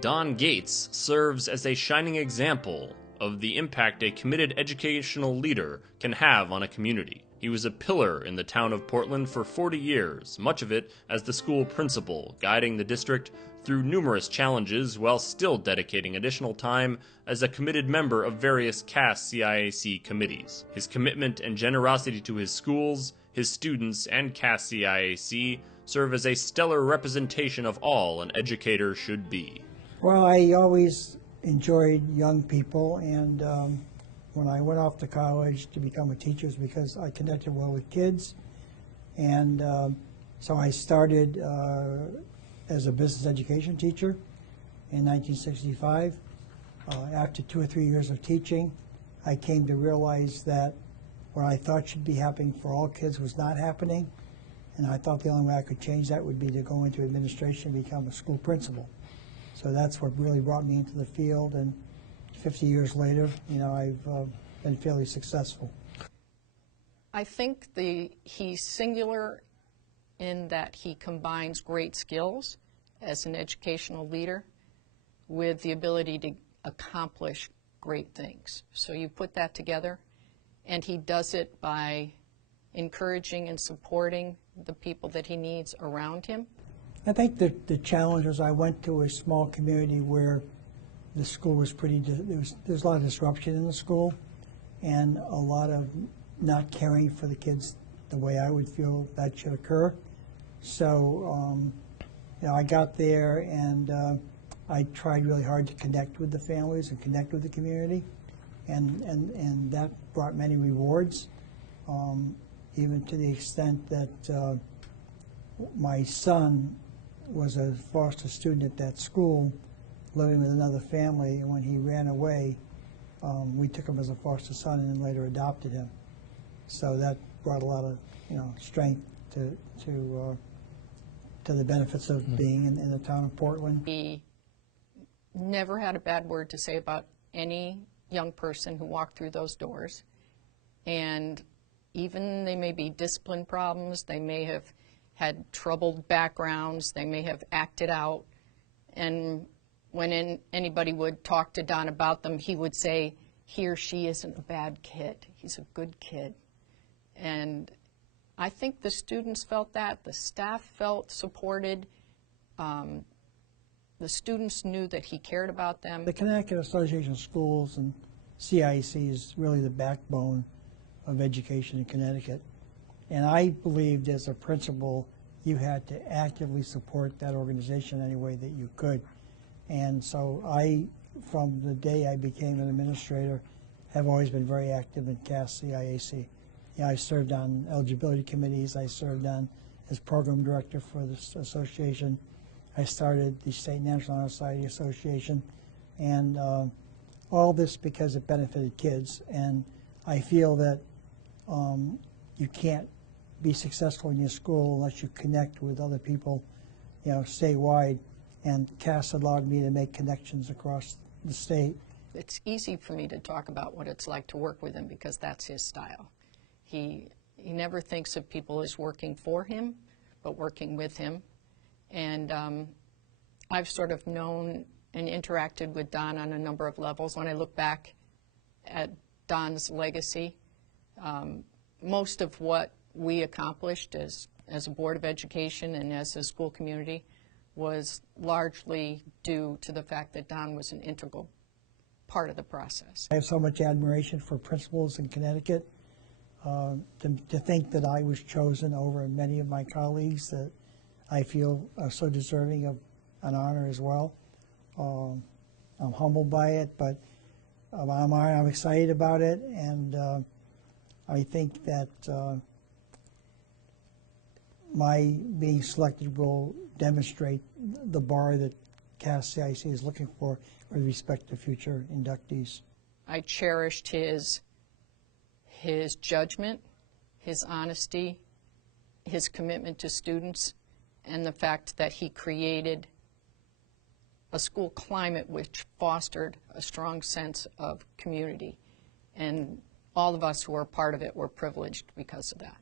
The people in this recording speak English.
Don Gates serves as a shining example of the impact a committed educational leader can have on a community. He was a pillar in the town of Portland for 40 years, much of it as the school principal, guiding the district through numerous challenges while still dedicating additional time as a committed member of various CAS-CIAC committees. His commitment and generosity to his schools, his students, and CAS-CIAC serve as a stellar representation of all an educator should be. Well, I always enjoyed young people, and when I went off to college to become a teacher, it's because I connected well with kids, and so I started as a business education teacher in 1965. After 2 or 3 years of teaching, I came to realize that what I thought should be happening for all kids was not happening, and I thought the only way I could change that would be to go into administration and become a school principal. So that's what really brought me into the field, and 50 years later, you know, I've been fairly successful. I think he's singular in that he combines great skills as an educational leader with the ability to accomplish great things. So you put that together, and he does it by encouraging and supporting the people that he needs around him. I think that the challenge was I went to a small community where the school was there's a lot of disruption in the school and a lot of not caring for the kids the way I would feel that should occur. So you know, I got there, and I tried really hard to connect with the families and connect with the community, and that brought many rewards, even to the extent that my son was a foster student at that school, living with another family, and when he ran away, we took him as a foster son and then later adopted him. So that brought a lot of, you know, strength to the benefits of being in the town of Portland. He never had a bad word to say about any young person who walked through those doors, and even they may be discipline problems, they may have had troubled backgrounds, they may have acted out, and when anybody would talk to Don about them, he would say, he or she isn't a bad kid, he's a good kid. And I think the students felt that, the staff felt supported, the students knew that he cared about them. The Connecticut Association of Schools and CIAC is really the backbone of education in Connecticut. And I believed as a principal you had to actively support that organization any way that you could. And so I, from the day I became an administrator, have always been very active in CAS-CIAC. You know, I served on eligibility committees, I served on as program director for this association. I started the State National Honor Society Association, and all this because it benefited kids. And I feel that you can't be successful in your school unless you connect with other people, you know, statewide. And CAS allowed me to make connections across the state. It's easy for me to talk about what it's like to work with him because that's his style. He never thinks of people as working for him, but working with him. And I've sort of known and interacted with Don on a number of levels. When I look back at Don's legacy, most of what we accomplished as a Board of Education and as a school community was largely due to the fact that Don was an integral part of the process. I have so much admiration for principals in Connecticut. To think that I was chosen over many of my colleagues that I feel are so deserving of an honor as well. I'm humbled by it, but I'm excited about it, and I think that my being selected will demonstrate the bar that CAS-CIAC is looking for with respect to future inductees. I cherished his judgment, his honesty, his commitment to students, and the fact that he created a school climate which fostered a strong sense of community. And all of us who are part of it were privileged because of that.